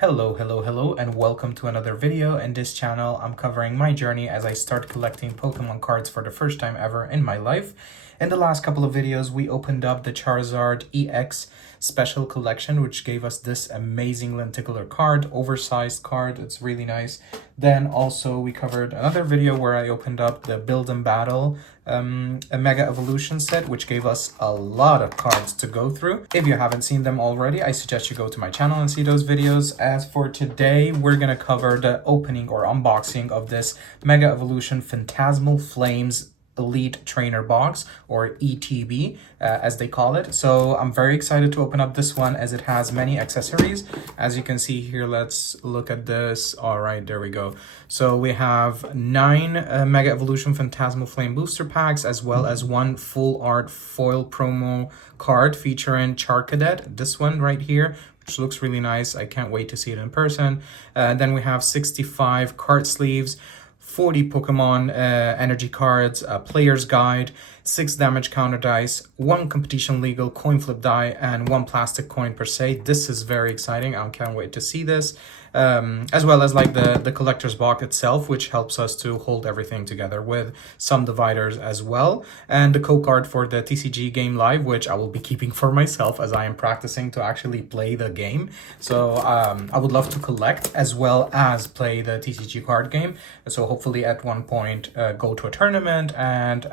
Hello, and welcome to another video. In this channel, I'm covering my journey as I start collecting Pokemon cards for the first time ever in my life. In the last couple of videos, we opened up the Charizard EX Special Collection, which gave us this amazing lenticular card, oversized card. It's really nice. Then also we covered another video where I opened up the Build and Battle a Mega Evolution set, which gave us a lot of cards to go through. If you haven't seen them already, I suggest you go to my channel and see those videos. As for today, we're gonna cover the opening or unboxing of this Mega Evolution Phantasmal Flames Elite Trainer Box, or ETB as they call it. So I'm very excited to open up this one as it has many accessories. As you can see here, let's look at this. All right, there we go. So we have 9 Mega Evolution Phantasmal Flame booster packs, as well as 1 full art foil promo card featuring Charcadet, this one right here, which looks really nice. I can't wait to see it in person. Then we have 65 card sleeves, 40 Pokemon energy cards, a player's guide, 6 damage counter dice, 1 competition legal coin flip die, and 1 plastic coin per se. This is very exciting. I can't wait to see this. As well as like the collector's box itself, which helps us to hold everything together with some dividers as well. And the code card for the TCG game live, which I will be keeping for myself as I am practicing to actually play the game. So I would love to collect as well as play the TCG card game. So hopefully at one point go to a tournament and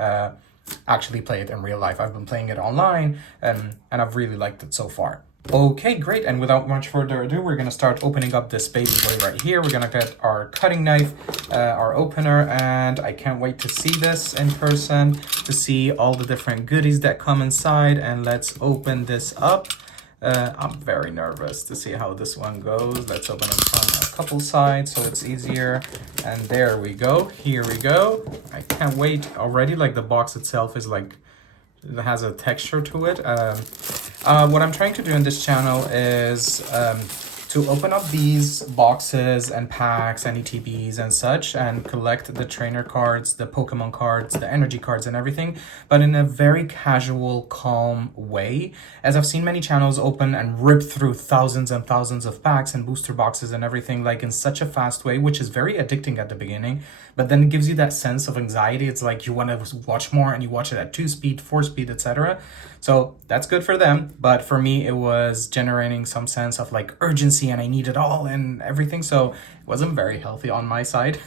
actually play it in real life. I've been playing it online and I've really liked it so far. Okay, great. And without much further ado, we're going to start opening up this baby boy right here. We're going to get our cutting knife, our opener, and I can't wait to see this in person, to see all the different goodies that come inside. And let's open this up. I'm very nervous to see how this one goes. Let's open it from a couple sides so it's easier. And there we go. Here we go. I can't wait already. Like the box itself is like, it has a texture to it. What I'm trying to do in this channel is to open up these boxes and packs and ETBs and such and collect the trainer cards, the Pokemon cards, the energy cards and everything, but in a very casual, calm way. As I've seen many channels open and rip through thousands and thousands of packs and booster boxes and everything like in such a fast way, which is very addicting at the beginning, but then it gives you that sense of anxiety. It's like you want to watch more and you watch it at 2 speed, 4 speed, etc. So that's good for them, but for me it was generating some sense of like urgency and I need it all and everything, so it wasn't very healthy on my side.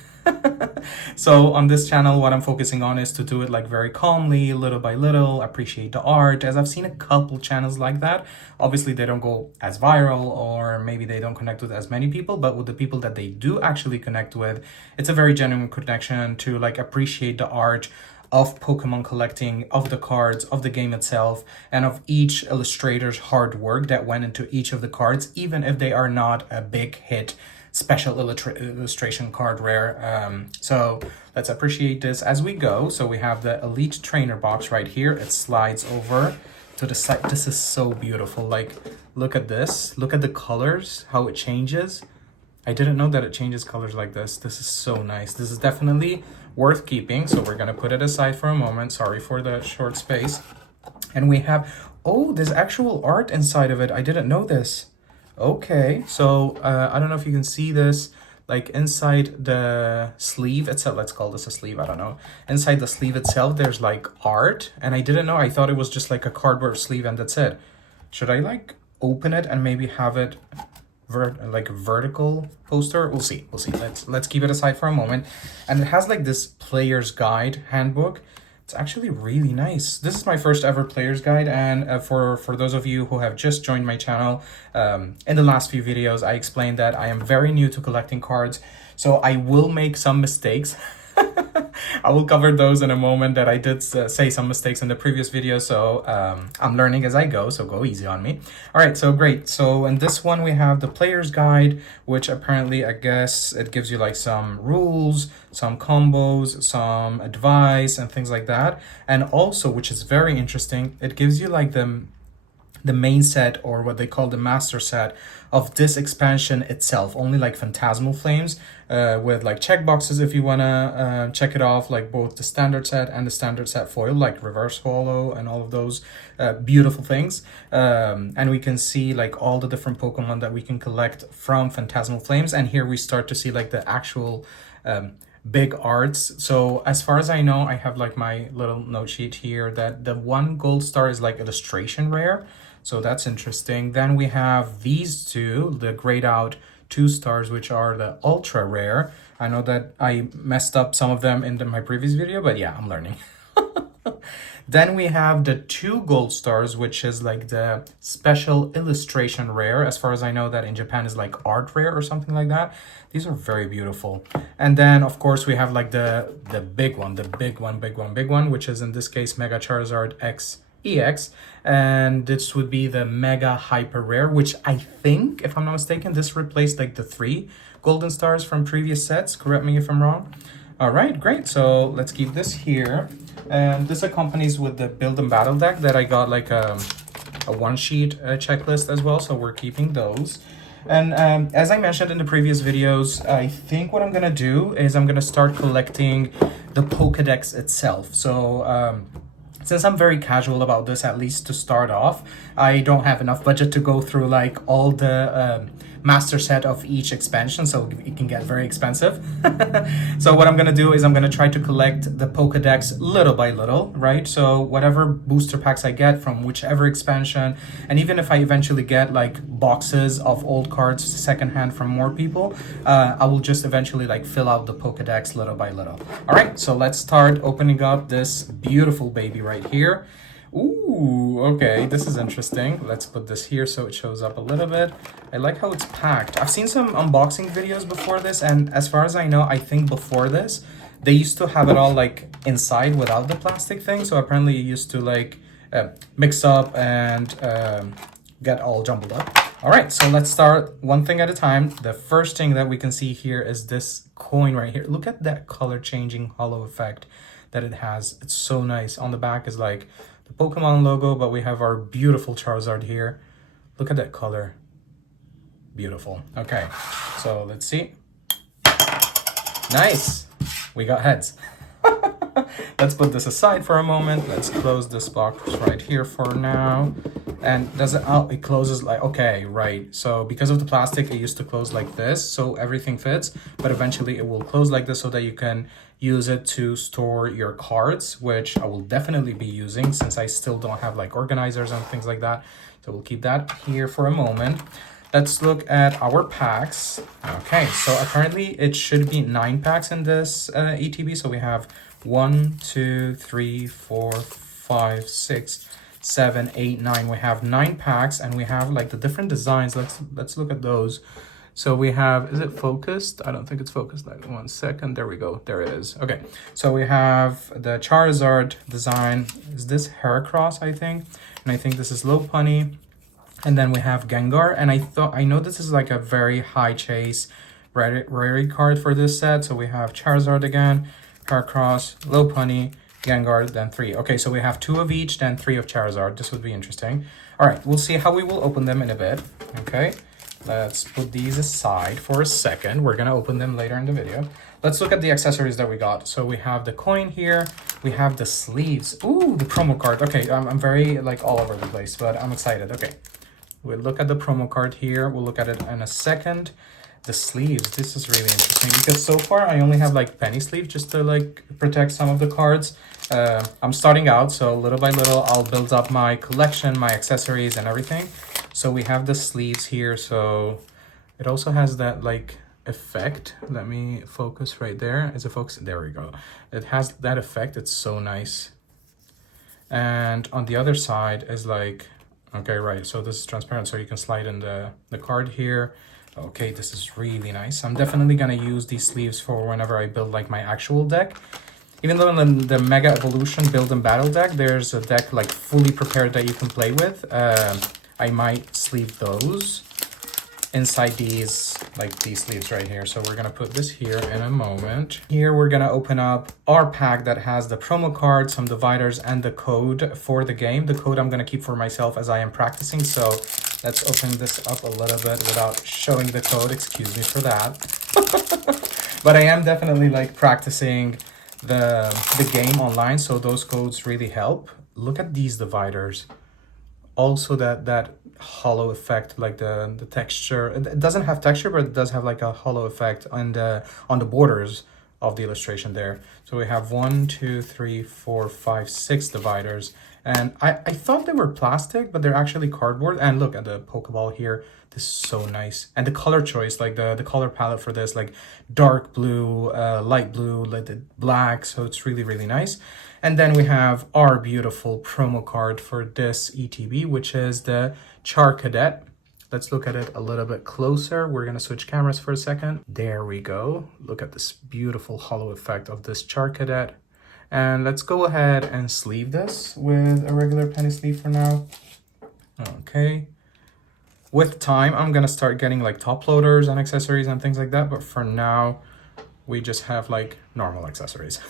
So on this channel, what I'm focusing on is to do it like very calmly, little by little, appreciate the art, as I've seen a couple channels like that. Obviously they don't go as viral, or maybe they don't connect with as many people, but with the people that they do actually connect with, it's a very genuine connection to like appreciate the art of Pokemon collecting, of the cards, of the game itself, and of each illustrator's hard work that went into each of the cards, even if they are not a big hit special illustration card rare. So let's appreciate this as we go. So we have the Elite Trainer box right here. It slides over to the side. This is so beautiful. Like, look at this. Look at the colors, how it changes. I didn't know that it changes colors like this. This is so nice. This is definitely worth keeping. So we're gonna put it aside for a moment. Sorry for the short space. And we have, oh, there's actual art inside of it. I didn't know this. Okay, so I don't know if you can see this, like inside the sleeve itself. Let's call this a sleeve, I don't know. Inside the sleeve itself, there's like art, and I didn't know. I thought it was just like a cardboard sleeve and that's it. Should I like open it and maybe have it like a vertical poster? We'll see. Let's keep it aside for a moment. And it has like this player's guide handbook. It's actually really nice. This is my first ever player's guide, and for those of you who have just joined my channel, in the last few videos I explained that I am very new to collecting cards, so I will make some mistakes. I will cover those in a moment, that I did say some mistakes in the previous video, so I'm learning as I go, so go easy on me. All right, so great. So in this one we have the player's guide, which apparently I guess it gives you like some rules, some combos, some advice and things like that. And also, which is very interesting, it gives you like the the main set, or what they call the master set of this expansion itself, only like Phantasmal Flames, with like checkboxes if you want to check it off, like both the standard set and the standard set foil, like reverse holo and all of those beautiful things. And we can see like all the different Pokemon that we can collect from Phantasmal Flames, and here we start to see like the actual big arts. So as far as I know, I have like my little note sheet here that the one gold star is like illustration rare, so that's interesting. Then we have these two, the grayed out 2 stars, which are the ultra rare. I know that I messed up some of them in my previous video, but yeah, I'm learning. Then we have the 2 gold stars, which is like the special illustration rare. As far as I know, that in Japan is like art rare or something like that. These are very beautiful. And then of course we have like the big one, which is in this case Mega Charizard X EX, and this would be the Mega Hyper Rare, which I think, if I'm not mistaken, this replaced like the 3 golden stars from previous sets. Correct me if I'm wrong. All right, great. So let's keep this here. And this accompanies with the build and battle deck that I got like a one-sheet checklist as well. So we're keeping those. And as I mentioned in the previous videos, I think what I'm going to do is I'm going to start collecting the Pokédex itself. So since I'm very casual about this, at least to start off, I don't have enough budget to go through like all the master set of each expansion, so it can get very expensive. So what I'm gonna do is I'm gonna try to collect the Pokédex little by little, right? So whatever booster packs I get from whichever expansion, and even if I eventually get like boxes of old cards secondhand from more people, I will just eventually like fill out the Pokédex little by little. All right, so let's start opening up this beautiful baby right here. Ooh, okay, this is interesting. Let's put this here so it shows up a little bit. I like how it's packed. I've seen some unboxing videos before this, and as far as I know, I think before this, they used to have it all like inside without the plastic thing. So apparently it used to like mix up and get all jumbled up. All right, so let's start one thing at a time. The first thing that we can see here is this coin right here. Look at that color changing holo effect that it has. It's so nice. On the back is like the Pokemon logo, but we have our beautiful Charizard here. Look at that color. Beautiful. Okay, so let's see. Nice. We got heads. Let's put this aside for a moment. Let's close this box right here for now. And does it, oh, it closes like, okay, right. So because of the plastic, it used to close like this, so everything fits, but eventually it will close like this so that you can use it to store your cards, which I will definitely be using since I still don't have like organizers and things like that. So we'll keep that here for a moment. Let's look at our packs. Okay, so apparently it should be 9 packs in this ETB. So we have 1, 2, 3, 4, 5, 6, 7, 8, 9. We have 9 packs, and we have like the different designs. Let's look at those. So we have, is it focused? I don't think it's focused. Like 1 second. There we go. There it is. Okay. So we have the Charizard design. Is this Heracross, I think? And I think this is Lopunny. And then we have Gengar. And I know this is like a very high chase rarity card for this set. So we have Charizard again, Heracross, Lopunny, Gengar, then 3. Okay, so we have 2 of each, then 3 of Charizard. This would be interesting. All right, we'll see how we will open them in a bit. Okay. Let's put these aside for a second. We're going to open them later in the video. Let's look at the accessories that we got. So we have the coin here. We have the sleeves. Ooh, the promo card. Okay, I'm very like all over the place, but I'm excited. Okay, we'll look at the promo card here. We'll look at it in a second. The sleeves. This is really interesting because so far I only have like penny sleeves just to like protect some of the cards. I'm starting out, so little by little I'll build up my collection, my accessories and everything. So we have the sleeves here, so it also has that like effect. Let me focus right there. Is it focus? There we go. It has that effect. It's so nice. And on the other side is like, okay, right. So this is transparent, so you can slide in the card here. Okay, this is really nice. I'm definitely gonna use these sleeves for whenever I build like my actual deck. Even though in the Mega Evolution Build and Battle deck, there's a deck like fully prepared that you can play with. I might sleeve those. inside these, like these sleeves right here. So we're gonna put this here in a moment. Here we're gonna open up our pack that has the promo card, some dividers, and the code for the game. The code I'm gonna keep for myself as I am practicing. So let's open this up a little bit without showing the code. Excuse me for that. But I am definitely like practicing the game online, so those codes really help. Look at these dividers. Also that hollow effect, like the texture. It doesn't have texture, but it does have like a hollow effect on the borders of the illustration there. So we have 1, 2, 3, 4, 5, 6 dividers. And I thought they were plastic, but they're actually cardboard. And look at the Pokeball here. This is so nice. And the color choice, like the color palette for this, like dark blue, light blue, like the black. So it's really, really nice. And then we have our beautiful promo card for this ETB, which is the Charcadet. Let's look at it a little bit closer. We're going to switch cameras for a second. There we go. Look at this beautiful hollow effect of this Charcadet. And let's go ahead and sleeve this with a regular penny sleeve for now. Okay. With time, I'm going to start getting like top loaders and accessories and things like that. But for now, we just have like normal accessories.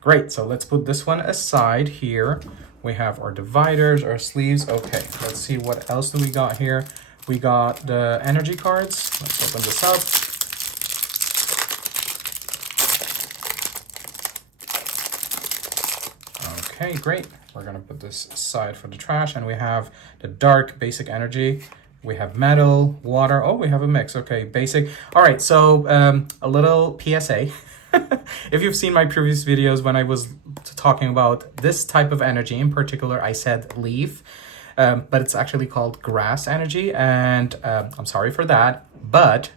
Great, so let's put this one aside here. We have our dividers, our sleeves. Okay, let's see what else do we got here. We got the energy cards. Let's open this up. Okay, great. We're gonna put this aside for the trash, and we have the dark basic energy. We have metal, water. Oh, we have a mix. Okay, basic. All right, so a little PSA. If you've seen my previous videos when I was talking about this type of energy in particular, I said leaf, but it's actually called grass energy. And I'm sorry for that. But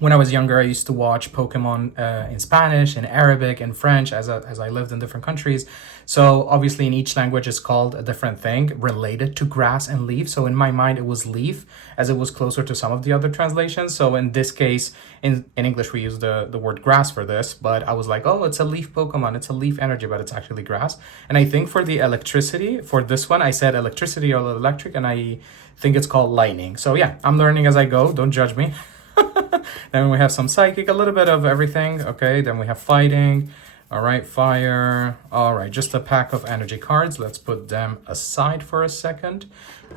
when I was younger, I used to watch Pokemon in Spanish, in Arabic, in French, as I lived in different countries. So obviously in each language it's called a different thing related to grass and leaf. So in my mind it was leaf, as it was closer to some of the other translations. So in this case, in English we use the word grass for this, but I was like, oh, it's a leaf Pokemon, it's a leaf energy, but it's actually grass. And I think for the electricity, for this one, I said electricity or electric, and I think it's called lightning. So yeah, I'm learning as I go, don't judge me. Then we have some psychic, a little bit of everything. Okay, then we have fighting. All right, fire. All right, just a pack of energy cards. Let's put them aside for a second.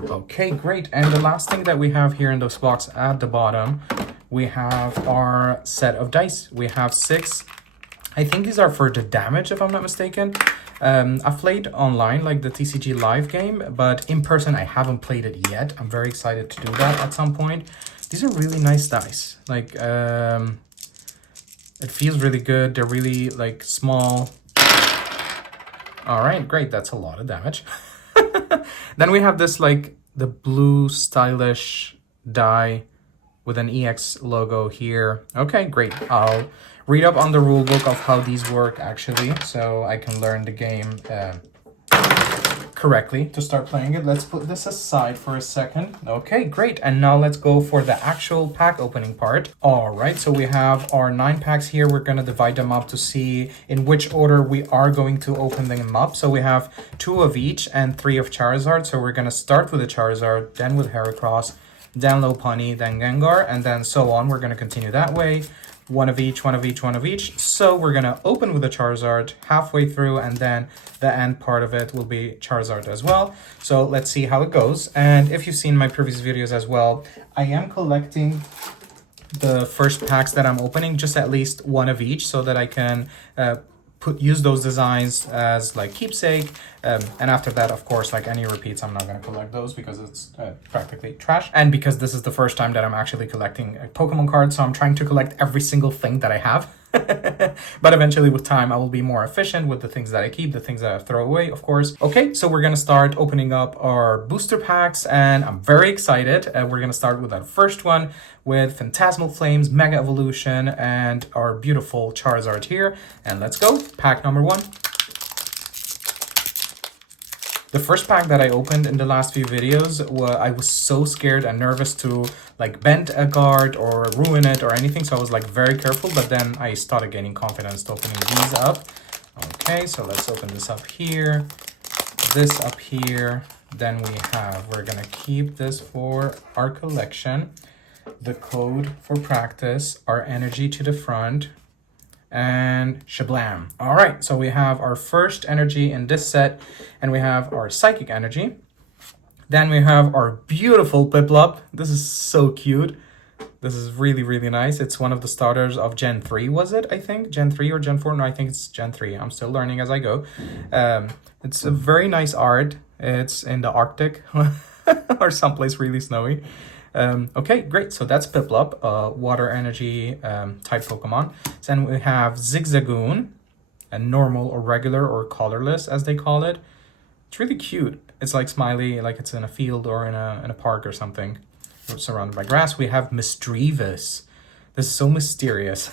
Okay, great. And the last thing that we have here in this box at the bottom, we have our set of dice. We have 6. I think these are for the damage, if I'm not mistaken. I've played online, like the TCG live game, but in person, I haven't played it yet. I'm very excited to do that at some point. These are really nice dice. Like, it feels really good. They're really like small. All right, great. That's a lot of damage. Then we have this like the blue stylish die with an EX logo here. Okay, great. I'll read up on the rule book of how these work actually, so I can learn the game correctly to start playing it. Let's put this aside for a second. Okay, great. And now let's go for the actual pack opening part. All right, so we have our 9 packs here. We're going to divide them up to see in which order we are going to open them up. So we have 2 of each and 3 of Charizard. So we're going to start with the Charizard, then with Heracross, then Lopunny, then Gengar, and then so on. We're going to continue that way. 1 of each, 1 of each, 1 of each. So we're going to open with the Charizard halfway through, and then the end part of it will be Charizard as well. So let's see how it goes. And if you've seen my previous videos as well, I am collecting the first packs that I'm opening, just at least 1 of each, so that I can use those designs as like keepsake, and after that, of course, like any repeats, I'm not going to collect those because it's practically trash, and because this is the first time that I'm actually collecting Pokemon cards, so I'm trying to collect every single thing that I have. But eventually with time I will be more efficient with the things that I keep, the things that I throw away, of course. Okay, so we're gonna start opening up our booster packs, and I'm very excited. We're gonna start with our first one with Phantasmal Flames, Mega Evolution, and our beautiful Charizard here. And let's go, pack number 1. The first pack that I opened in the last few videos, I was so scared and nervous to like bend a card or ruin it or anything, so I was like very careful, but then I started gaining confidence to opening these up. Okay, so let's open this up here, this up here, Then we're gonna keep this for our collection. The code for practice, our energy to the front, and shablam. All right, so we have our first energy in this set, and we have our psychic energy. Then we have our beautiful Piplup. This is so cute. This is really, really nice. It's one of the starters of Gen 3, was it? I think Gen 3 or Gen 4. No, I think it's Gen 3. I'm still learning as I go. It's a very nice art. It's in the Arctic or someplace really snowy. Okay, great. So that's Piplup, water energy type Pokemon. Then we have Zigzagoon, a normal or regular or colorless as they call it. It's really cute. It's like smiley, like it's in a field or in a park or something. We're surrounded by grass. We have Misdreavus. This is so mysterious.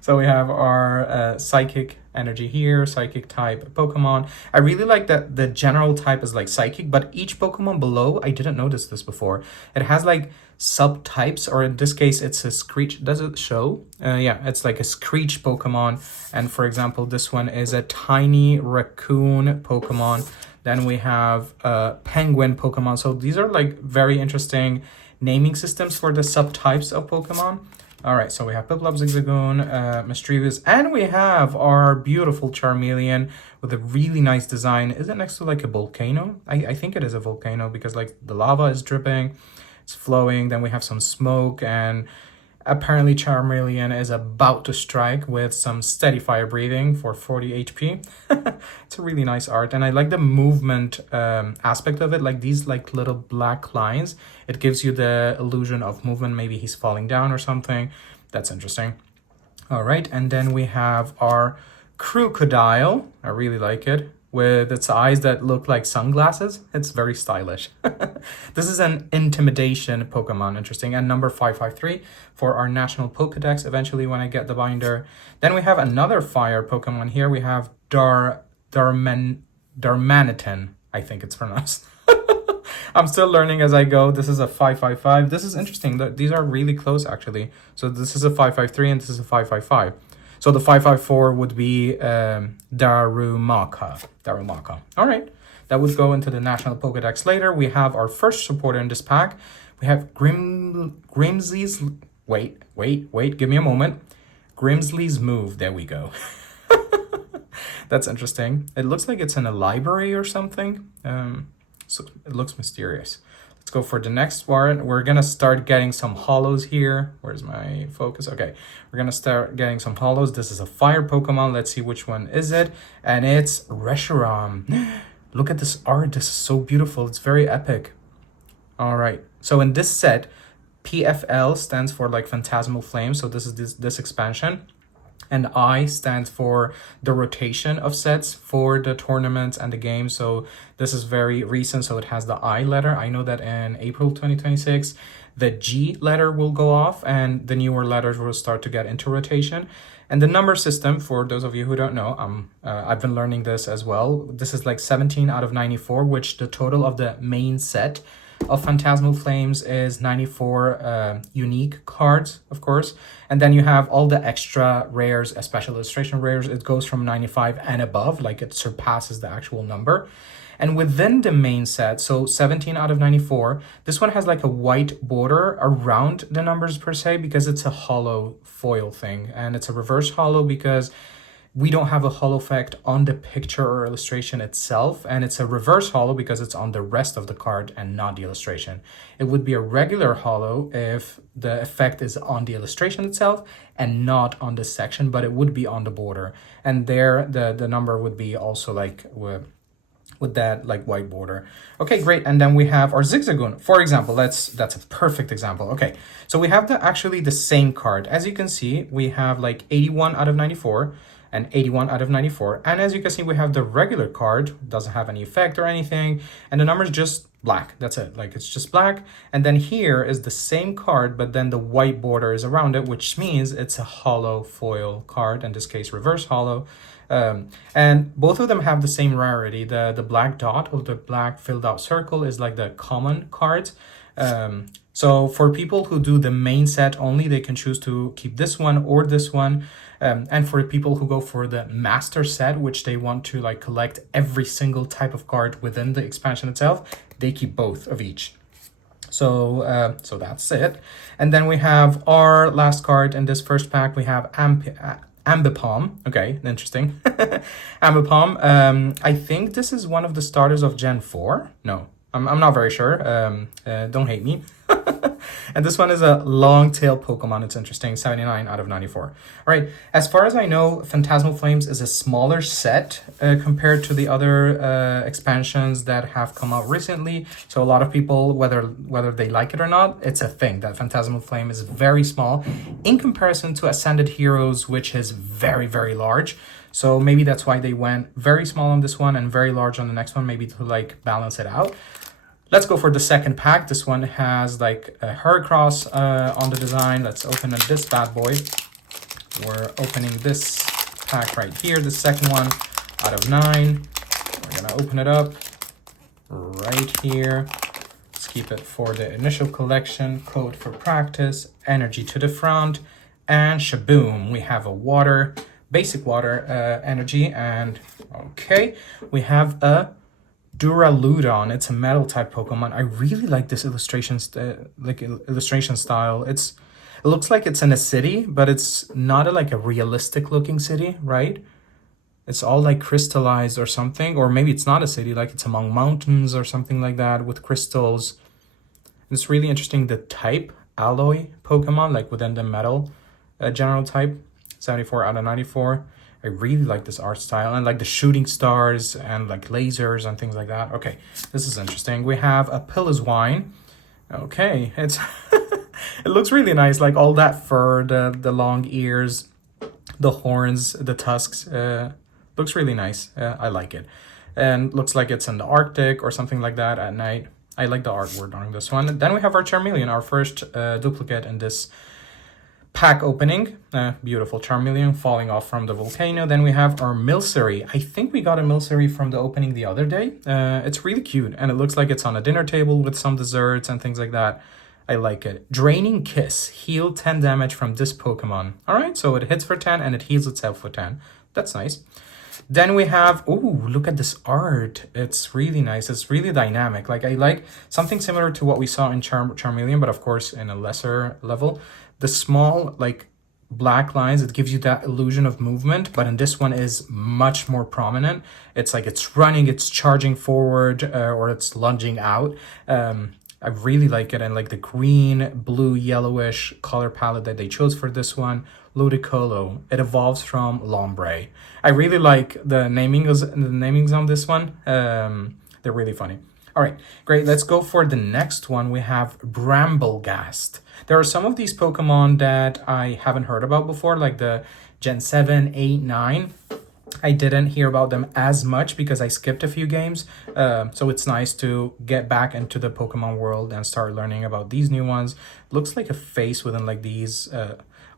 So we have our psychic energy here, psychic type Pokemon. I really like that the general type is like psychic, but each Pokemon below, I didn't notice this before. It has like subtypes, or in this case, it's a Screech. Does it show? Yeah, it's like a Screech Pokemon. And for example, this one is a tiny raccoon Pokemon. Then we have penguin Pokemon. So these are like very interesting naming systems for the subtypes of Pokemon. All right, so we have Piplup, Zigzagoon, Misdreavus, and we have our beautiful Charmeleon with a really nice design. Is it next to like a volcano? I think it is a volcano because like the lava is dripping, it's flowing. Then we have some smoke, and apparently Charmeleon is about to strike with some steady fire breathing for 40 HP. It's a really nice art, and I like the movement aspect of it, like these like little black lines. It gives you the illusion of movement. Maybe he's falling down or something. That's interesting. All right, and then we have our Crocodile. I really like it, with its eyes that look like sunglasses. It's very stylish. This is an intimidation Pokemon, interesting, and number 553 for our National Pokédex eventually when I get the binder. Then we have another fire Pokemon here. We have Darmanitan, I think it's pronounced. I'm still learning as I go. This is a 555. This is interesting. These are really close actually. So this is a 553 and this is a 555. So the 554 would be Darumaka. All right, that would go into the National Pokédex later. We have our first supporter in this pack. We have Grimsley's... Wait, give me a moment. Grimsley's Move. There we go. That's interesting. It looks like it's in a library or something. So it looks mysterious. Let's go for the next one. We're gonna start getting some hollows here. Where's my focus? Okay, we're gonna start getting some hollows. This is a fire Pokemon. Let's see which one is it. And it's Reshiram. Look at this art. This is so beautiful. It's very epic. All right. So in this set, PFL stands for like Phantasmal Flame. So this is this expansion. And I stands for the rotation of sets for the tournaments and the games. So this is very recent, so it has the I letter. I know that in April 2026, the G letter will go off and the newer letters will start to get into rotation. And the number system, for those of you who don't know, I've been learning this as well. This is like 17 out of 94, which the total of the main set of Phantasmal Flames is 94 unique cards, of course. And then you have all the extra rares, special illustration rares. It goes from 95 and above, like it surpasses the actual number. And within the main set, so 17 out of 94, this one has like a white border around the numbers per se, because it's a hollow foil thing. And it's a reverse hollow because we don't have a hollow effect on the picture or illustration itself, and it's a reverse hollow because it's on the rest of the card and not the illustration. It would be a regular hollow if the effect is on the illustration itself and not on the section, but it would be on the border. And there, the number would be also like with that like white border. Okay, great. And then we have our Zigzagoon, for example. That's a perfect example. Okay, so we have actually the same card. As you can see, we have like 81 out of 94. And 81 out of 94. And as you can see, we have the regular card, doesn't have any effect or anything. And the number is just black. That's it. Like it's just black. And then here is the same card, but then the white border is around it, which means it's a hollow foil card, in this case, reverse hollow. And both of them have the same rarity. The black dot of the black filled out circle is like the common cards. So for people who do the main set only, they can choose to keep this one or this one. And for people who go for the master set, which they want to like collect every single type of card within the expansion itself, they keep both of each. So so that's it. And then we have our last card in this first pack. We have Ambipom. Okay, interesting. Ambipom. I think this is one of the starters of Gen 4. No, I'm not very sure. Don't hate me. And this one is a long tail Pokemon. It's interesting. 79 out of 94. All right. As far as I know, Phantasmal Flames is a smaller set compared to the other expansions that have come out recently. So a lot of people, whether they like it or not, it's a thing that Phantasmal Flame is very small in comparison to Ascended Heroes, which is very, very large. So maybe that's why they went very small on this one and very large on the next one, maybe to like balance it out. Let's go for the second pack. This one has like a Heracross on the design. Let's open up this bad boy. We're opening this pack right here, the second one out of 9. We're gonna open it up right here. Let's keep it for the initial collection, code for practice, energy to the front, and shaboom. We have a water, basic water energy, and okay, we have a Duraludon. It's a metal type Pokemon. I really like this illustration style. It looks like it's in a city, but it's not like a realistic looking city, right? It's all like crystallized or something, or maybe it's not a city, like it's among mountains or something like that with crystals. It's really interesting. The type alloy Pokemon, like within the metal general type, 74 out of 94. I really like this art style and like the shooting stars and like lasers and things like that. Okay, this is interesting. We have a Pilliswine. Okay, it's it looks really nice. Like all that fur, the long ears, the horns, the tusks. Looks really nice. I like it. And looks like it's in the Arctic or something like that at night. I like the artwork on this one. Then we have our Charmeleon, our first duplicate in this pack opening. Beautiful Charmeleon falling off from the volcano. Then we have our Milcery. I think we got a Milcery from the opening the other day. It's really cute and it looks like it's on a dinner table with some desserts and things like that. I like it. Draining Kiss. Heal 10 damage from this Pokemon. Alright, so it hits for 10 and it heals itself for 10. That's nice. Then we have, ooh, look at this art. It's really nice. It's really dynamic. Like I like something similar to what we saw in Charmeleon, but of course in a lesser level. The small like black lines, it gives you that illusion of movement, but in this one is much more prominent. It's like it's running, it's charging forward, or it's lunging out. I really like it, and like the green, blue, yellowish color palette that they chose for this one. Ludicolo. It evolves from Lombre. I really like the namings on this one. They're really funny. All right, great. Let's go for the next one. We have Bramblegast. There are some of these Pokemon that I haven't heard about before, like the Gen 7, 8, 9. I didn't hear about them as much because I skipped a few games. So it's nice to get back into the Pokemon world and start learning about these new ones. Looks like a face within like these.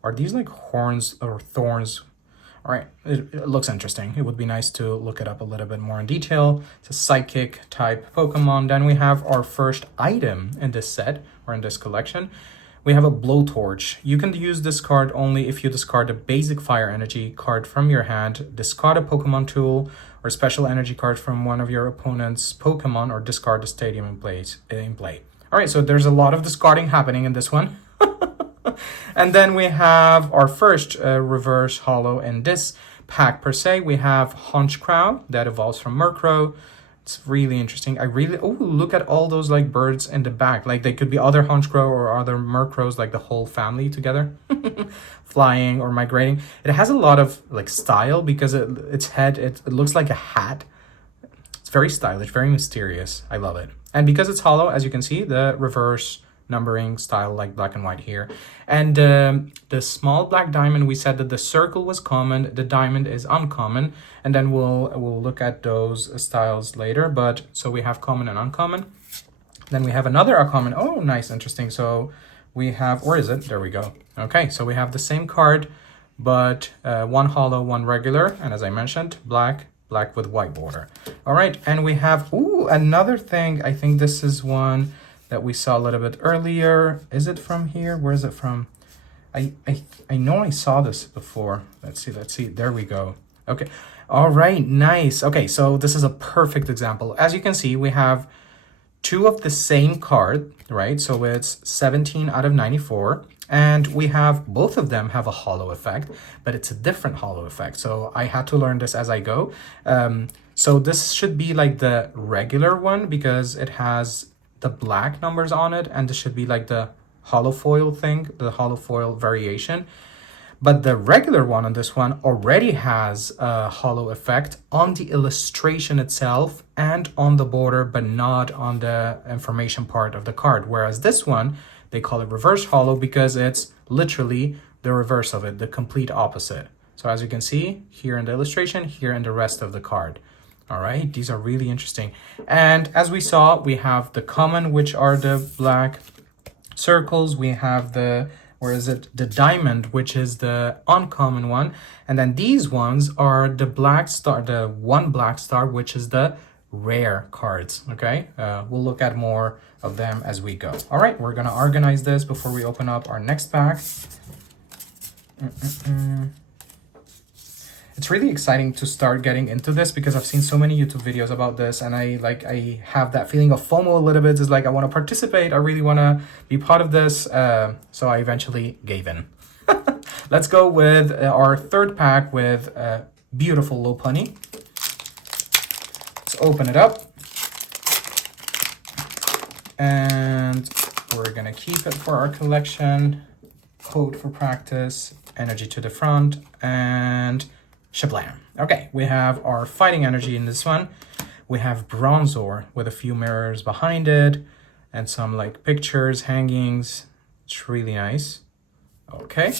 Are these like horns or thorns? All right, it looks interesting. It would be nice to look it up a little bit more in detail. It's a psychic type Pokemon. Then we have our first item in this set or in this collection. We have a Blowtorch. You can use this card only if you discard a basic fire energy card from your hand, discard a Pokemon tool or special energy card from one of your opponent's Pokemon, or discard the stadium in play. All right, so there's a lot of discarding happening in this one. And then we have our first reverse holo in this pack per se. We have Honchkrow that evolves from Murkrow. It's really interesting. Oh, look at all those like birds in the back. Like they could be other Honchkrow or other Murkrows, like the whole family together, flying or migrating. It has a lot of like style because its head, it looks like a hat. It's very stylish, very mysterious. I love it. And because it's holo, as you can see, the reverse numbering style like black and white here. And the small black diamond, we said that the circle was common, the diamond is uncommon, and then we'll look at those styles later. But so we have common and uncommon. Then we have another uncommon. Oh, nice, interesting. So we have, where is it? There we go. Okay, so we have the same card, but one holo, one regular, and as I mentioned, black with white border. All right, and we have, ooh, another thing. I think this is one that we saw a little bit earlier. Is it from here? Where is it from? I know I saw this before. Let's see. There we go. Okay. All right, nice. Okay, so this is a perfect example. As you can see, we have two of the same card, right? So it's 17 out of 94. And we have, both of them have a holo effect, but it's a different holo effect. So I had to learn this as I go. So this should be like the regular one because it has the black numbers on it. And this should be like the holofoil thing, the holofoil variation. But the regular one on this one already has a holo effect on the illustration itself and on the border, but not on the information part of the card. Whereas this one, they call it reverse holo because it's literally the reverse of it, the complete opposite. So as you can see here in the illustration, here in the rest of the card. All right, these are really interesting. And as we saw, we have the common, which are the black circles. We have the the diamond, which is the uncommon one. And then these ones are the black star, the one black star, which is the rare cards, okay? We'll look at more of them as we go. All right, we're gonna organize this before we open up our next pack. It's really exciting to start getting into this because I've seen so many YouTube videos about this, and I have that feeling of FOMO a little bit. It's like I want to participate, I really want to be part of this, so I eventually gave in. Let's go with our third pack with beautiful Lopunny. Let's open it up, and we're gonna keep it for our collection. Code for practice, energy to the front, and shablam. Okay, we have our fighting energy in this one. We have Bronzor with a few mirrors behind it and some like pictures, hangings. It's really nice. Okay,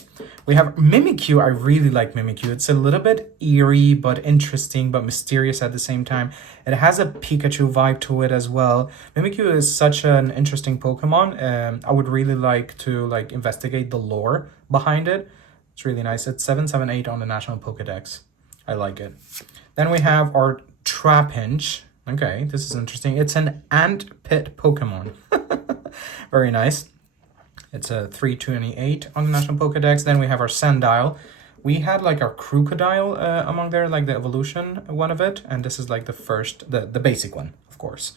we have Mimikyu. I really like Mimikyu. It's a little bit eerie, but interesting, but mysterious at the same time. It has a Pikachu vibe to it as well. Mimikyu is such an interesting Pokemon. I would really like to like investigate the lore behind it. It's really nice. It's 778 on the National Pokédex. I like it. Then we have our Trapinch. Okay, this is interesting. It's an ant pit Pokemon. Very nice. It's a 328 on the National Pokédex. Then we have our Sandile. We had like our Crocodile among there, like the evolution one of it. And this is like the first, the basic one, of course.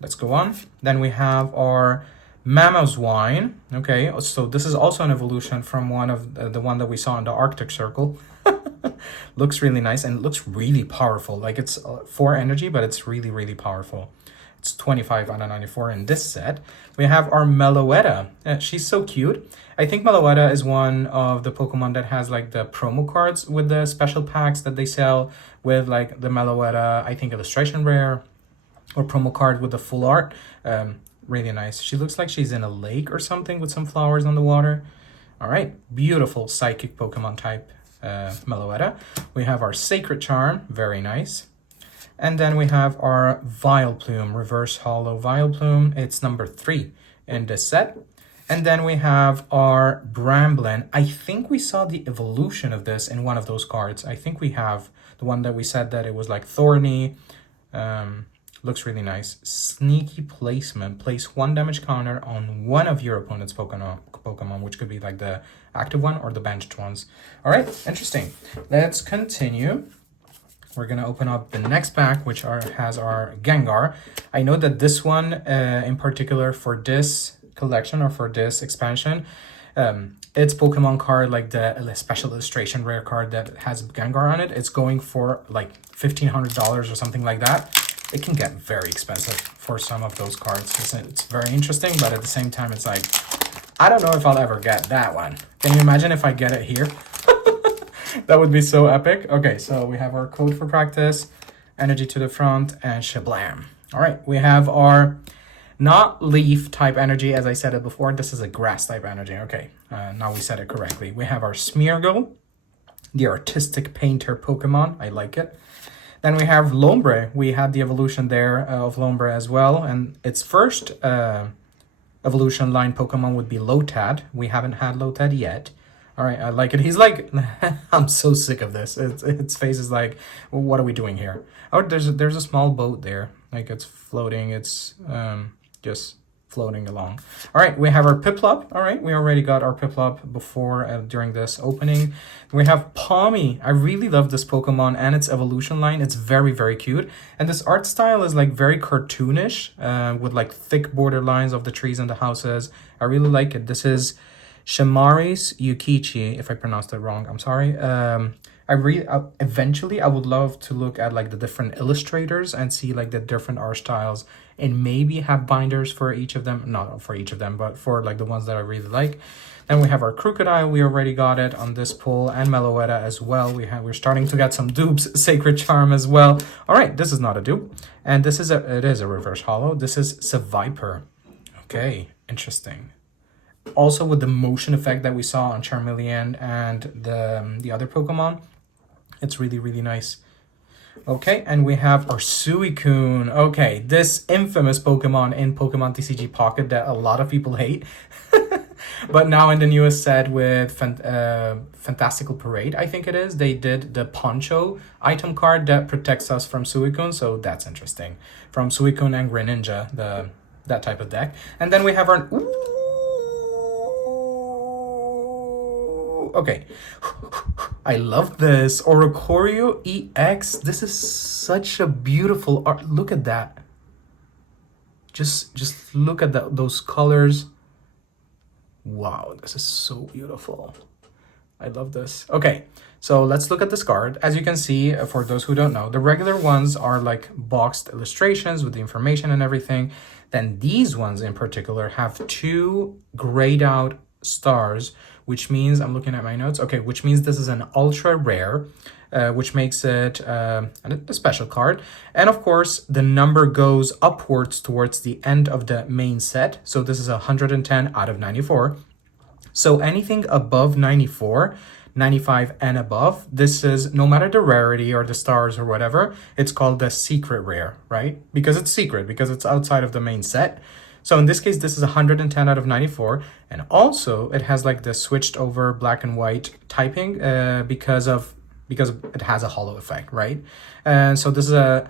Let's go on. Then we have our Mamoswine. Okay, so this is also an evolution from one of the one that we saw in the Arctic Circle. Looks really nice and looks really powerful. Like it's 4 energy, but it's really, really powerful. It's 25 out of 94 in this set. We have our Meloetta. She's so cute. I think Meloetta is one of the Pokemon that has like the promo cards with the special packs that they sell with like the Meloetta, I think illustration rare or promo card with the full art. Really nice. She looks like she's in a lake or something with some flowers on the water. All right, beautiful psychic Pokemon type Meloetta. We have our Sacred Charm, very nice. And then we have our Vileplume, reverse holo Vileplume. It's number 3 in this set. And then we have our Bramblin. I think we saw the evolution of this in one of those cards. I think we have the one that we said that it was like thorny. Looks really nice. Sneaky placement. Place 1 damage counter on one of your opponent's Pokemon, which could be like the active one or the benched ones. All right, interesting. Let's continue. We're going to open up the next pack, which has our Gengar. I know that this one in particular for this collection or for this expansion, it's Pokemon card, like the special illustration rare card that has Gengar on it. It's going for like $1,500 or something like that. It can get very expensive for some of those cards. It's very interesting, but at the same time, it's like, I don't know if I'll ever get that one. Can you imagine if I get it here? That would be so epic. Okay, so we have our code for practice, energy to the front, and shablam. All right, we have our not leaf type energy, as I said it before. This is a grass type energy. Okay, now we said it correctly. We have our Smeargle, the artistic painter Pokemon. I like it. Then we have Lombre. We had the evolution there of Lombre as well. And its first evolution line Pokemon would be Lotad. We haven't had Lotad yet. All right, I like it. He's like, I'm so sick of this. Its face is like, well, what are we doing here? Oh, there's a small boat there. Like it's floating. It's just floating along. All right, we have our Piplup. All right, we already got our Piplup before during this opening. We have Palmy. I really love this Pokemon and its evolution line. It's very, very cute. And this art style is like very cartoonish with like thick border lines of the trees and the houses. I really like it. This is Shimari's Yukichi. If I pronounced it wrong, I'm sorry. Eventually I would love to look at like the different illustrators and see like the different art styles and maybe have binders for each of them. Not for each of them, but for like the ones that I really like. Then we have our Crocodile. We already got it on this pull, and Meloetta as well. We're starting to get some dupes. Sacred Charm as well. All right, this is not a dupe, and it is a reverse holo. This is Seviper. Okay, interesting. Also with the motion effect that we saw on Charmeleon and the other Pokemon, it's really, really nice. Okay, and we have our Suicune. Okay, this infamous Pokemon in Pokemon TCG Pocket that a lot of people hate. But now in the newest set with Fantastical Parade, I think it is, they did the Poncho item card that protects us from Suicune, so that's interesting. From Suicune and Greninja, that type of deck. And then we have our... Okay, I love this Oricorio EX. This is such a beautiful art. Look at that. Just look at those colors. Wow, this is so beautiful. I love this. Okay, so let's look at this card. As you can see, for those who don't know, the regular ones are like boxed illustrations with the information and everything. Then these ones in particular have 2 grayed out stars, which means, I'm looking at my notes, okay, which means this is an ultra rare, which makes it a special card. And of course, the number goes upwards towards the end of the main set. So this is 110 out of 94. So anything above 94, 95 and above, this is, no matter the rarity or the stars or whatever, it's called the secret rare, right? Because it's secret, because it's outside of the main set. So in this case, this is 110 out of 94. And also it has like the switched over black and white typing because it has a holo effect, right? And so this is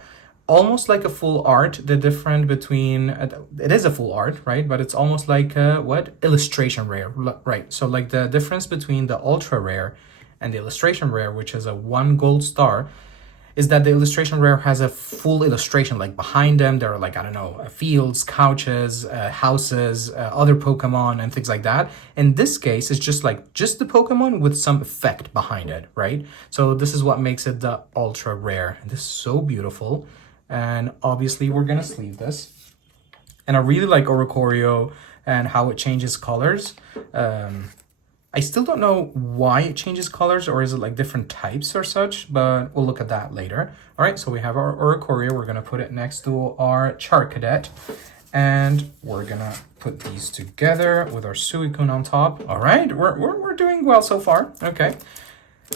almost like a full art. The difference between, it is a full art, right? But it's almost like illustration rare, right? So like the difference between the ultra rare and the illustration rare, which is a 1 gold star, is that the illustration rare has a full illustration. Like behind them, there are like, I don't know, fields, couches, houses, other Pokemon and things like that. In this case, it's just the Pokemon with some effect behind it, right? So this is what makes it the ultra rare. And this is so beautiful. And obviously we're gonna sleeve this. And I really like Oricorio and how it changes colors. I still don't know why it changes colors, or is it like different types or such, but we'll look at that later. All right, so we have our Oricorio. We're gonna put it next to our Charcadet, and we're gonna put these together with our Suicune on top. All right, we're doing well so far. Okay,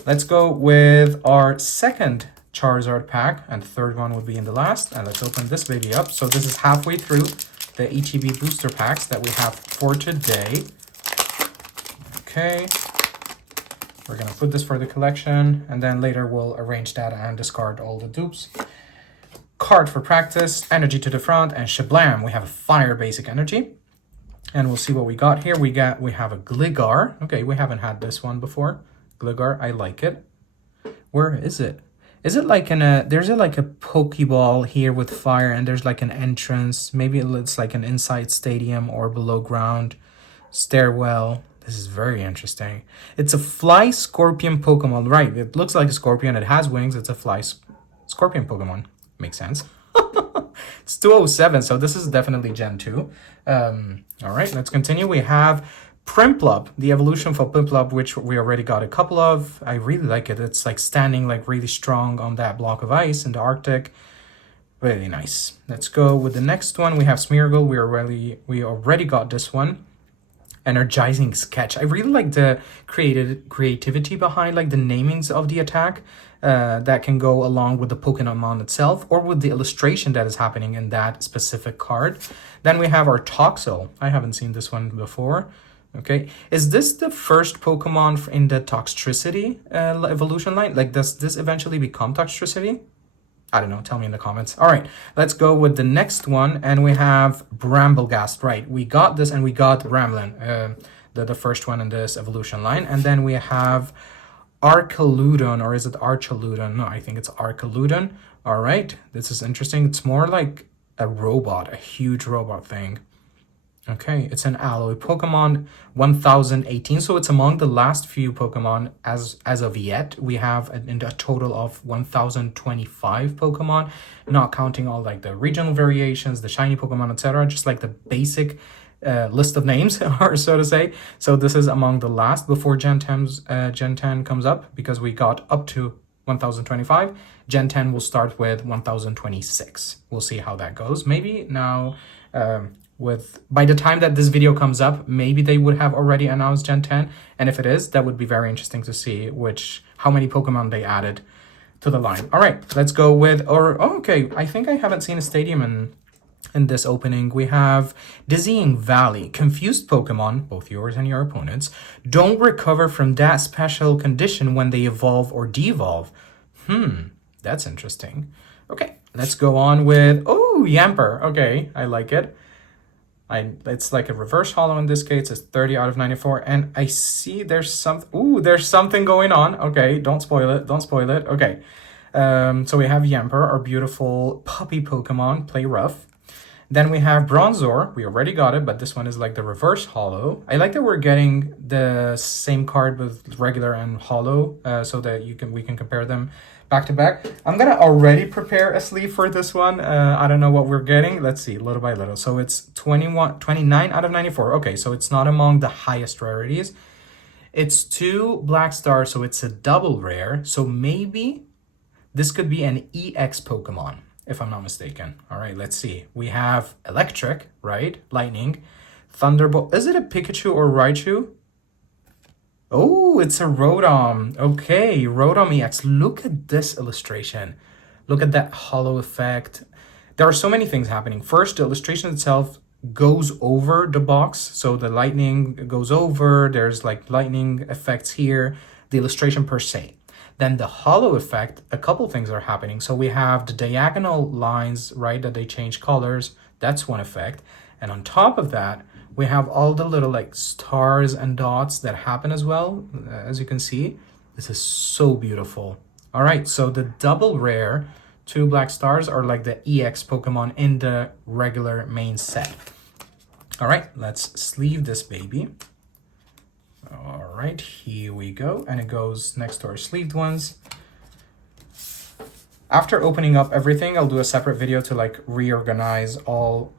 let's go with our second Charizard pack, and the third one will be in the last. And let's open this baby up. So this is halfway through the ETB booster packs that we have for today. Okay, we're gonna put this for the collection, and then later we'll arrange that and discard all the dupes. Card for practice, Energy to the Front, and Shablam. We have a Fire basic energy, and we'll see what we got here. We have a Gligar. Okay, we haven't had this one before. Gligar, I like it. Where is it? Is it like there's like a Pokeball here with fire, and there's like an entrance. Maybe it's like an inside stadium or below ground stairwell. This is very interesting. It's a fly scorpion Pokemon, right? It looks like a scorpion. It has wings. It's a fly scorpion Pokemon. Makes sense. It's 207, so this is definitely Gen 2. All right, let's continue. We have Prinplup, the evolution for Prinplup, which we already got a couple of. I really like it. It's like standing like really strong on that block of ice in the Arctic. Really nice. Let's go with the next one. We have Smeargle. We already got this one. Energizing Sketch. I really like the creativity behind like the namings of the attack that can go along with the Pokemon itself or with the illustration that is happening in that specific card. Then we have our Toxel. I haven't seen this one before. Okay, is this the first Pokemon in the Toxtricity evolution line? Like, does this eventually become Toxtricity? I don't know, tell me in the comments. All right, let's go with the next one, and we have Bramblegast. Right, we got this, and we got Ramblin, the first one in this evolution line. And then we have Archaludon, or is it Archaludon? No, I think it's Archaludon. All right, this is interesting. It's more like a robot, a huge robot thing. Okay, it's an alloy Pokemon 1018, so it's among the last few Pokemon as of yet. We have a total of 1025 Pokemon, not counting all like the regional variations, the shiny Pokemon, etc. Just like the basic list of names, or so to say. So this is among the last before Gen 10 comes up, because we got up to 1025. Gen 10 will start with 1026. We'll see how that goes. Maybe now, by the time that this video comes up, maybe they would have already announced Gen 10. And if it is, that would be very interesting to see how many Pokemon they added to the line. All right, let's go with, okay, I think I haven't seen a stadium in this opening. We have Dizzying Valley. Confused Pokemon, both yours and your opponents, don't recover from that special condition when they evolve or devolve. That's interesting. Okay, let's go on with, Yamper. Okay, I like it. It's like a reverse holo in this case. It's 30 out of 94, and I see there's something going on. Okay, don't spoil it. Okay, so we have Yamper, our beautiful puppy Pokemon, play rough. Then we have Bronzor. We already got it, but this one is like the reverse holo. I like that we're getting the same card with regular and holo, so that we can compare them back to back. I'm gonna already prepare a sleeve for this one. I don't know what we're getting. Let's see, little by little. So it's 29 out of 94. Okay, so it's not among the highest rarities. It's 2 black stars, so it's a double rare. So maybe this could be an EX Pokemon, if I'm not mistaken. All right, let's see. We have Electric, right? Lightning. Thunderbolt. Is it a Pikachu or Raichu? Oh, it's a Rotom. Okay, Rotom EX. Look at this illustration. Look at that holo effect. There are so many things happening. First, the illustration itself goes over the box. So the lightning goes over. There's like lightning effects here. The illustration per se. Then the holo effect, a couple things are happening. So we have the diagonal lines, right, that they change colors. That's one effect. And on top of that, we have all the little like stars and dots that happen as well. As you can see, this is so beautiful. All right, so the double rare 2 black stars are like the EX Pokemon in the regular main set. All right, let's sleeve this baby. All right, here we go. And it goes next to our sleeved ones. After opening up everything, I'll do a separate video to like reorganize all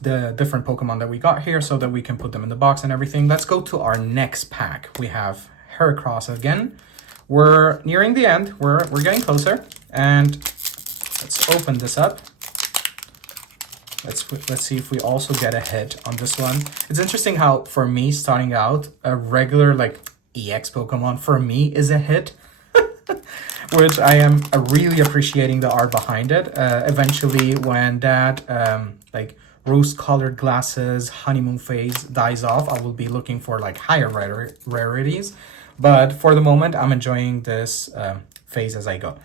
the different Pokemon that we got here so that we can put them in the box and everything. Let's go to our next pack. We have Heracross again. We're nearing the end. We're getting closer. And let's open this up. Let's see if we also get a hit on this one. It's interesting how, for me, starting out, a regular like EX Pokemon for me is a hit. Which I am really appreciating the art behind it. Eventually, when that like rose-colored glasses honeymoon phase dies off, I will be looking for like higher rarities. But for the moment, I'm enjoying this phase as I go.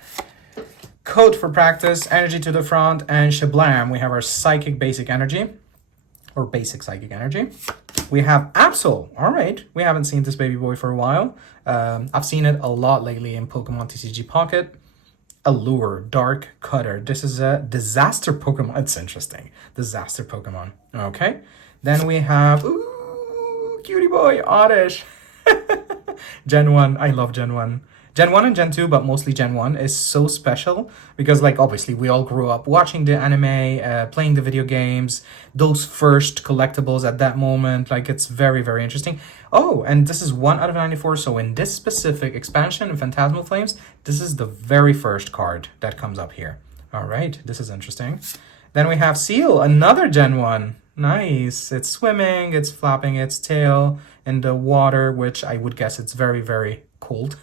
Code for practice, energy to the front, and shablam. We have our psychic basic energy, or basic psychic energy. We have Absol. All right, we haven't seen this baby boy for a while. I've seen it a lot lately in Pokemon TCG Pocket. Allure, Dark Cutter. This is a disaster Pokemon. It's interesting. Disaster Pokemon. Okay. Then we have, cutie boy, Oddish. Gen 1. I love Gen 1. Gen 1 and Gen 2, but mostly Gen 1 is so special because, like, obviously we all grew up watching the anime, playing the video games, those first collectibles at that moment. Like, it's very, very interesting. Oh, and this is 1 out of 94. So in this specific expansion in Phantasmal Flames, this is the very first card that comes up here. All right, this is interesting. Then we have Seal, another Gen 1. Nice. It's swimming, it's flapping its tail in the water, which I would guess it's very, very cold.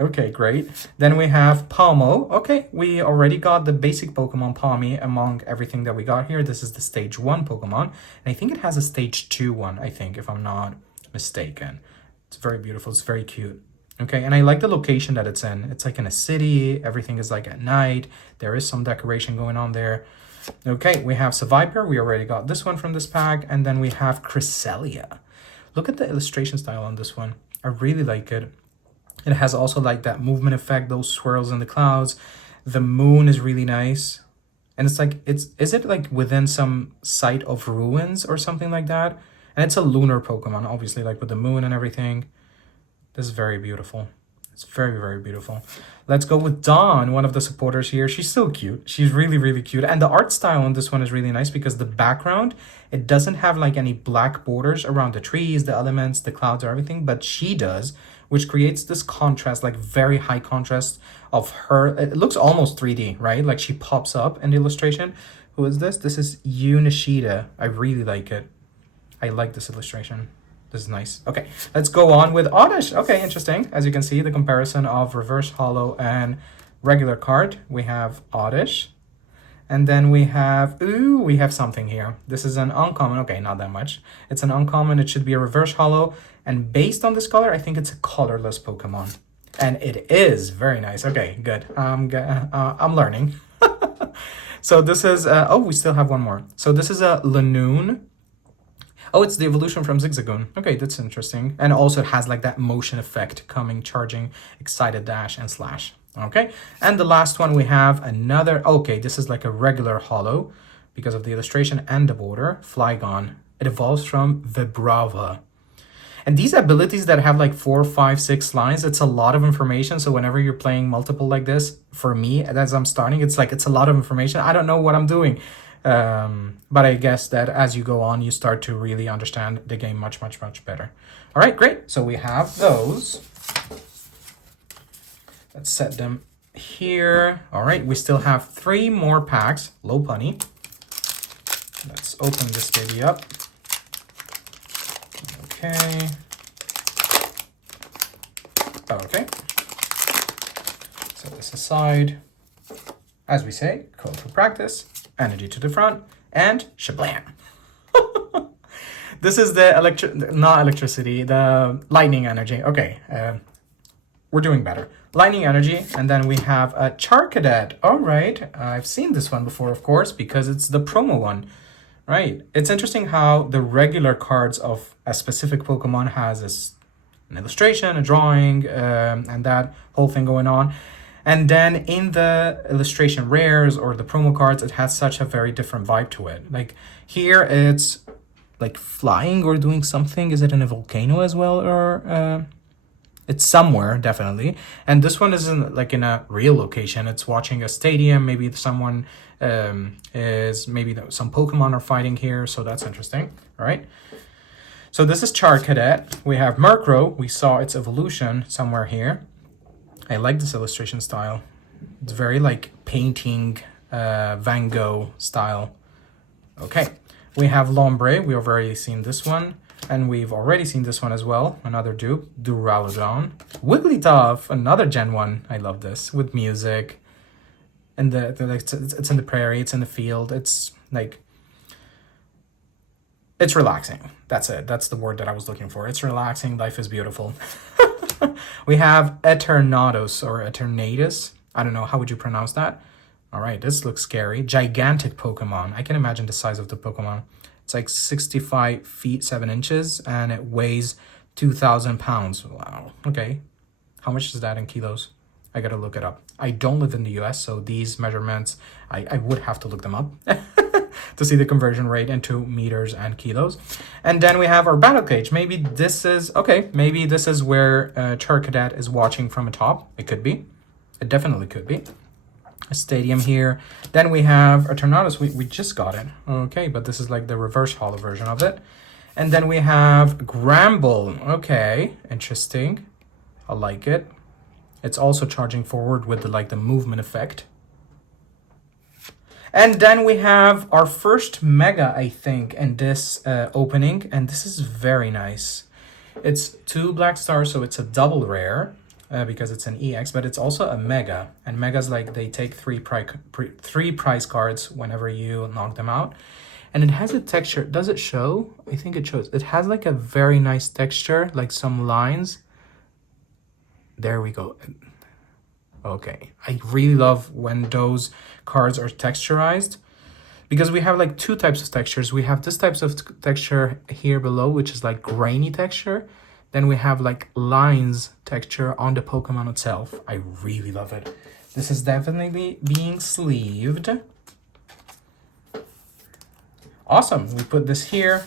Okay, great. Then we have Palmo. Okay, we already got the basic Pokemon Palmy among everything that we got here. This is the stage 1 Pokemon. And I think it has a stage 2 one, I think, if I'm not mistaken. It's very beautiful. It's very cute. Okay, and I like the location that it's in. It's like in a city, everything is like at night. There is some decoration going on there. Okay, we have Seviper. We already got this one from this pack. And then we have Cresselia. Look at the illustration style on this one. I really like it. It has also like that movement effect, those swirls in the clouds. The moon is really nice. And it's like, is it like within some site of ruins or something like that? And it's a lunar Pokemon, obviously, like with the moon and everything. This is very beautiful. It's very, very beautiful. Let's go with Dawn, one of the supporters here. She's so cute. She's really, really cute. And the art style on this one is really nice because the background, it doesn't have like any black borders around the trees, the elements, the clouds, or everything, but she does, which creates this contrast, like very high contrast of her. It looks almost 3D, right? Like she pops up in the illustration. Who is this? This is Nishida. I really like it. I like this illustration. This is nice. Okay, let's go on with Oddish. Okay, interesting. As you can see, the comparison of reverse holo and regular card. We have Oddish. And then we have, ooh, we have something here. This is an uncommon. Okay, not that much. It's an uncommon. It should be a reverse holo. And based on this color, I think it's a colorless Pokemon. And it is very nice. Okay, good. I'm learning. So this is, oh, we still have one more. So this is a Lanoon. Oh, it's the evolution from Zigzagoon. Okay, that's interesting. And also it has like that motion effect, coming, charging, excited dash, and slash. Okay, and the last one we have another, okay, this is like a regular holo because of the illustration and the border, Flygon. It evolves from Vibrava. And these abilities that have like 4, 5, 6 lines, it's a lot of information. So whenever you're playing multiple like this, for me, as I'm starting, it's like, it's a lot of information. I don't know what I'm doing. But I guess that as you go on, you start to really understand the game much, much, much better. All right, great. So we have those. Let's set them here. All right, we still have 3 more packs. Low punny. Let's open this baby up. Okay. Okay. Set this aside. As we say, code for practice. Energy to the front, and shablam. This is the not electricity, the lightning energy. Okay, we're doing better. Lightning energy, and then we have a Charcadet. All right, I've seen this one before, of course, because it's the promo one. Right, it's interesting how the regular cards of a specific Pokemon has an illustration, a drawing, and that whole thing going on. And then in the illustration rares or the promo cards, it has such a very different vibe to it. Like here it's like flying or doing something. Is it in a volcano as well? Or it's somewhere, definitely. And this one isn't like in a real location. It's watching a stadium. Maybe someone maybe some Pokemon are fighting here. So that's interesting. All right. So this is Charcadet. We have Murkrow. We saw its evolution somewhere here. I like this illustration style. It's very like painting, Van Gogh style. Okay, we have Lombre. We've already seen this one. And we've already seen this one as well. Another dupe, Duraludon. Wigglytuff, another Gen 1. I love this, with music. And it's in the prairie, it's in the field. It's like, it's relaxing. That's it. That's the word that I was looking for. It's relaxing. Life is beautiful. We have Eternatus or Eternatus. I don't know. How would you pronounce that? All right. This looks scary. Gigantic Pokemon. I can imagine the size of the Pokemon. It's like 65 feet, 7 inches, and it weighs 2,000 pounds. Wow. Okay. How much is that in kilos? I got to look it up. I don't live in the US, so these measurements, I would have to look them up to see the conversion rate into meters and kilos. And then we have our battle cage. Maybe this is, okay, maybe this is where Charcadet is watching from atop. It could be. It definitely could be. A stadium here. Then we have Eternatus. We just got it. Okay, but this is like the reverse holo version of it. And then we have Gramble. Okay, interesting. I like it. It's also charging forward with the movement effect. And then we have our first Mega, I think, in this opening. And this is very nice. It's 2 black stars, so it's a double rare. Because it's an EX, but it's also a Mega. And Megas, like, they take 3 prize cards whenever you knock them out. And it has a texture. Does it show? I think it shows. It has like a very nice texture, like some lines. There we go. Okay, I really love when those cards are texturized, because we have like two types of textures. We have this types of texture here below, which is like grainy texture. Then we have like lines texture on the Pokemon itself. I really love it. This is definitely being sleeved. Awesome. We put this here.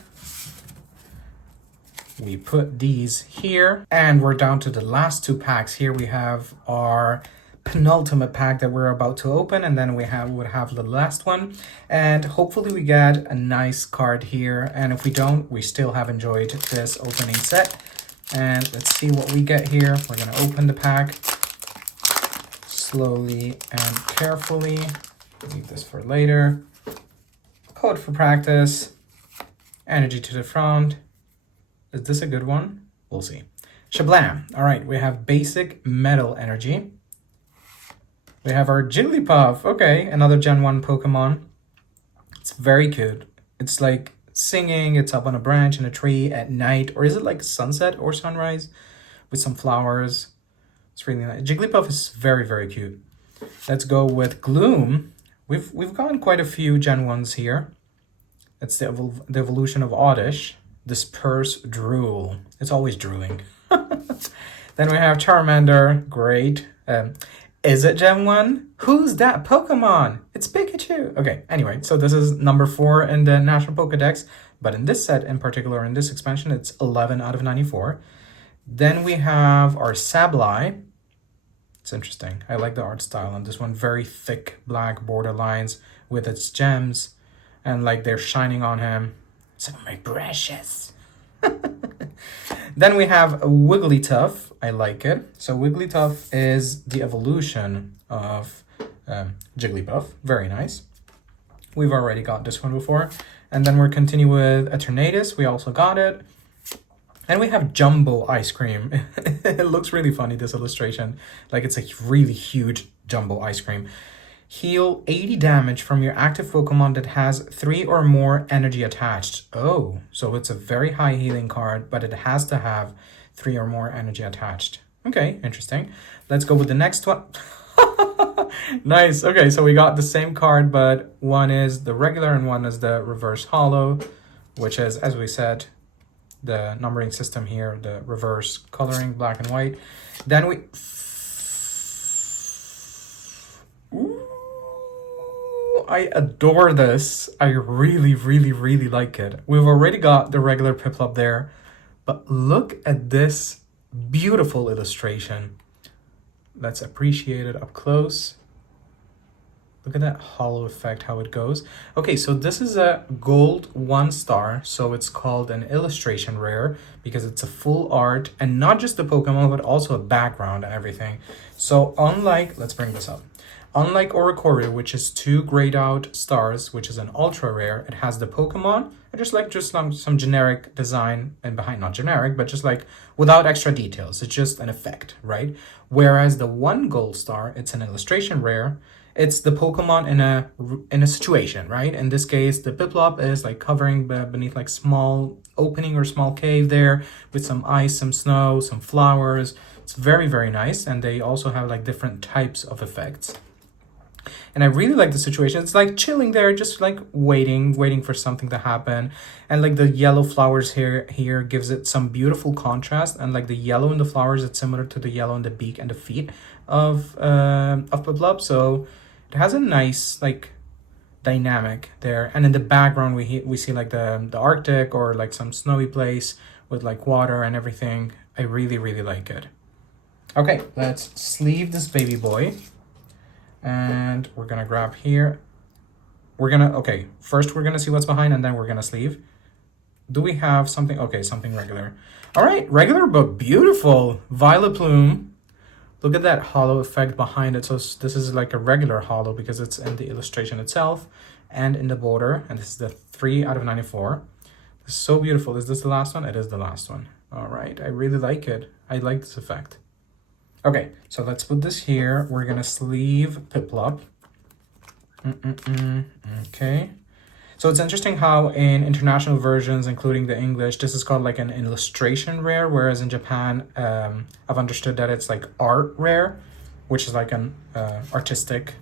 We put these here. And we're down to the last two packs. Here we have our penultimate pack that we're about to open, and then we would have the last one, and hopefully we get a nice card here, and if we don't, we still have enjoyed this opening set. And let's see what we get here. We're going to open the pack slowly and carefully. Leave this for later. Code for practice. Energy to the front. Is this a good one? We'll see. Shablam. All right, we have basic metal energy. We have our Jigglypuff. Okay, another Gen 1 Pokemon. It's very cute. It's like singing. It's up on a branch in a tree at night. Or is it like sunset or sunrise with some flowers? It's really nice. Jigglypuff is very, very cute. Let's go with Gloom. We've gotten quite a few Gen 1s here. It's the evolution of Oddish. Disperse Drool. It's always drooling. Then we have Charmander. Great. Is it Gen 1? Who's that Pokemon? It's Pikachu. Okay, anyway, so this is number 4 in the National Pokédex, but in this set in particular, in this expansion, it's 11 out of 94. Then we have our Sableye. It's interesting. I like the art style on this one. Very thick black border lines with its gems, and like they're shining on him. So my precious. Then we have Wigglytuff. I like it. So Wigglytuff is the evolution of Jigglypuff. Very nice. We've already got this one before. And then we're continuing with Eternatus. We also got it. And we have Jumbo Ice Cream. It looks really funny, this illustration. Like it's a really huge Jumbo Ice Cream. Heal 80 damage from your active Pokemon that has 3 or more energy attached. Oh, so it's a very high healing card, but it has to have 3 or more energy attached. Okay, interesting. Let's go with the next one. Nice. Okay, so we got the same card, but one is the regular and one is the reverse holo, which is, as we said, the numbering system here, the reverse coloring, black and white. Then we... I adore this. I really, really, really like it. We've already got the regular Piplup there, but look at this beautiful illustration. Let's appreciate it up close. Look at that hollow effect, how it goes. Okay, so this is a gold 1-star, so it's called an illustration rare because it's a full art and not just the Pokemon, but also a background and everything. So unlike, let's bring this up. Unlike Oricorio, which is 2 grayed out stars, which is an ultra rare, it has the Pokemon, just some generic design and behind, not generic, but just like without extra details. It's just an effect, right? Whereas the 1 gold star, it's an illustration rare. It's the Pokemon in a situation, right? In this case, the Piplup is like covering beneath like small opening or small cave there with some ice, some snow, some flowers. It's very, very nice. And they also have like different types of effects. And I really like the situation. It's like chilling there, just like waiting for something to happen. And like the yellow flowers here gives it some beautiful contrast. And like the yellow in the flowers, it's similar to the yellow in the beak and the feet of Piplup. So it has a nice like dynamic there. And in the background, we see like the Arctic or like some snowy place with like water and everything. I really, really like it. Okay, let's sleeve this baby boy. And we're gonna grab here. Okay, first we're gonna see what's behind and then we're gonna sleeve. Do we have something? Okay, something regular. All right, regular but beautiful. Violet Plume. Look at that hollow effect behind it. So this is like a regular hollow because it's in the illustration itself and in the border. And this is the 3 out of 94. It's so beautiful. Is this the last one? It is the last one. All right, I really like it. I like this effect. Okay, so let's put this here. We're gonna sleeve Piplup. Okay. So it's interesting how in international versions, including the English, this is called like an illustration rare, whereas in Japan, I've understood that it's like art rare, which is like an artistic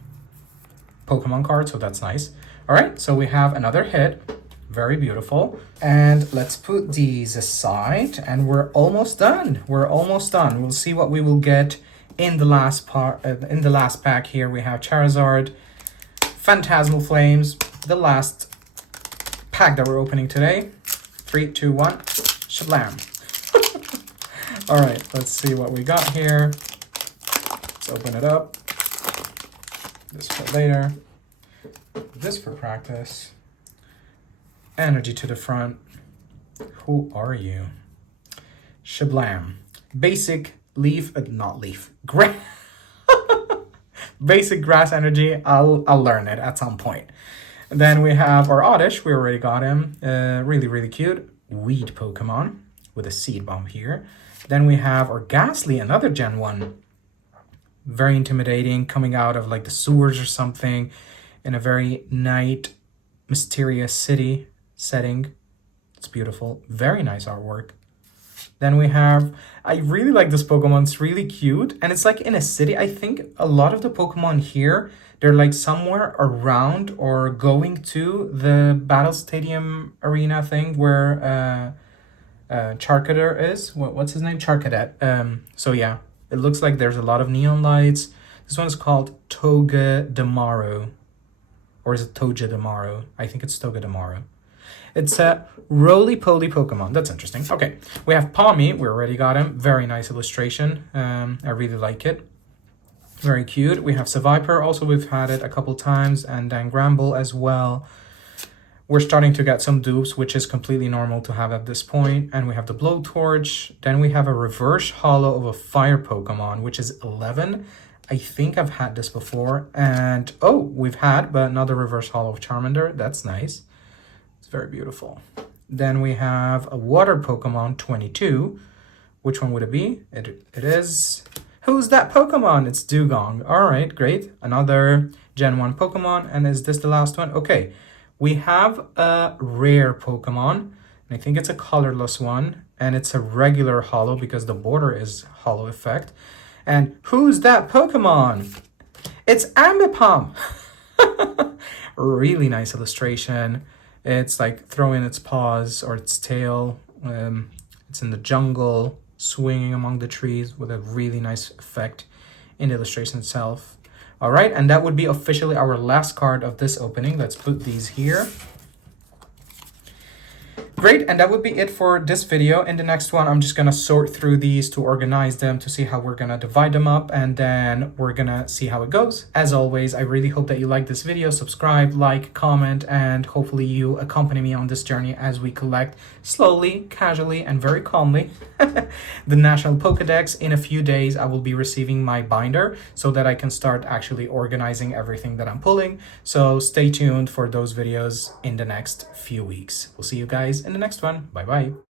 Pokemon card, so that's nice. All right, so we have another hit. Very beautiful. And let's put these aside, and we're almost done. We're almost done. We'll see what we will get in the last part. In the last pack here, we have Charizard, Phantasmal Flames, the last pack that we're opening today. 3, 2, 1, shablam. All right, let's see what we got here. Let's open it up. This for later. This for practice. Energy to the front. Who are you? Shablam. Basic leaf, not leaf. Basic grass energy. I'll learn it at some point. And then we have our Oddish. We already got him. Really, really cute. Weed Pokemon with a seed bomb here. Then we have our Ghastly, another Gen 1. Very intimidating, coming out of like the sewers or something in a very night, mysterious city setting. It's beautiful. Very nice artwork. Then we have, I really like this Pokemon. It's really cute. And it's like in a city. I think a lot of the Pokemon here, they're like somewhere around or going to the Battle Stadium arena thing where Charcadet is. What's his name? Charcadet. So yeah, it looks like there's a lot of neon lights. This one is called Togedemaru. Or is it Togedemaru? I think it's Togedemaru. It's a roly-poly Pokemon. That's interesting. Okay, we have Palmy. We already got him. Very nice illustration. I really like it. Very cute. We have Seviper. Also, we've had it a couple times. And then Gramble as well. We're starting to get some dupes, which is completely normal to have at this point. And we have the Blowtorch. Then we have a reverse holo of a fire Pokemon, which is 11. I think I've had this before. And, oh, we've had, but another reverse holo of Charmander. That's nice. It's very beautiful. Then we have a water Pokemon 22. Which one would it be? It is... Who's that Pokemon? It's Dugong. All right, great. Another Gen 1 Pokemon. And is this the last one? Okay. We have a rare Pokemon. And I think it's a colorless one. And it's a regular holo because the border is holo effect. And who's that Pokemon? It's Ambipom. Really nice illustration. It's like throwing its paws or its tail. It's in the jungle, swinging among the trees with a really nice effect in the illustration itself. All right, and that would be officially our last card of this opening. Let's put these here. Great, and that would be it for this video. In the next one, I'm just going to sort through these to organize them to see how we're going to divide them up, and then we're going to see how it goes. As always, I really hope that you like this video. Subscribe, like, comment, and hopefully you accompany me on this journey as we collect slowly, casually, and very calmly the National Pokédex. In a few days, I will be receiving my binder so that I can start actually organizing everything that I'm pulling. So stay tuned for those videos in the next few weeks. We'll see you guys in the next one. Bye bye.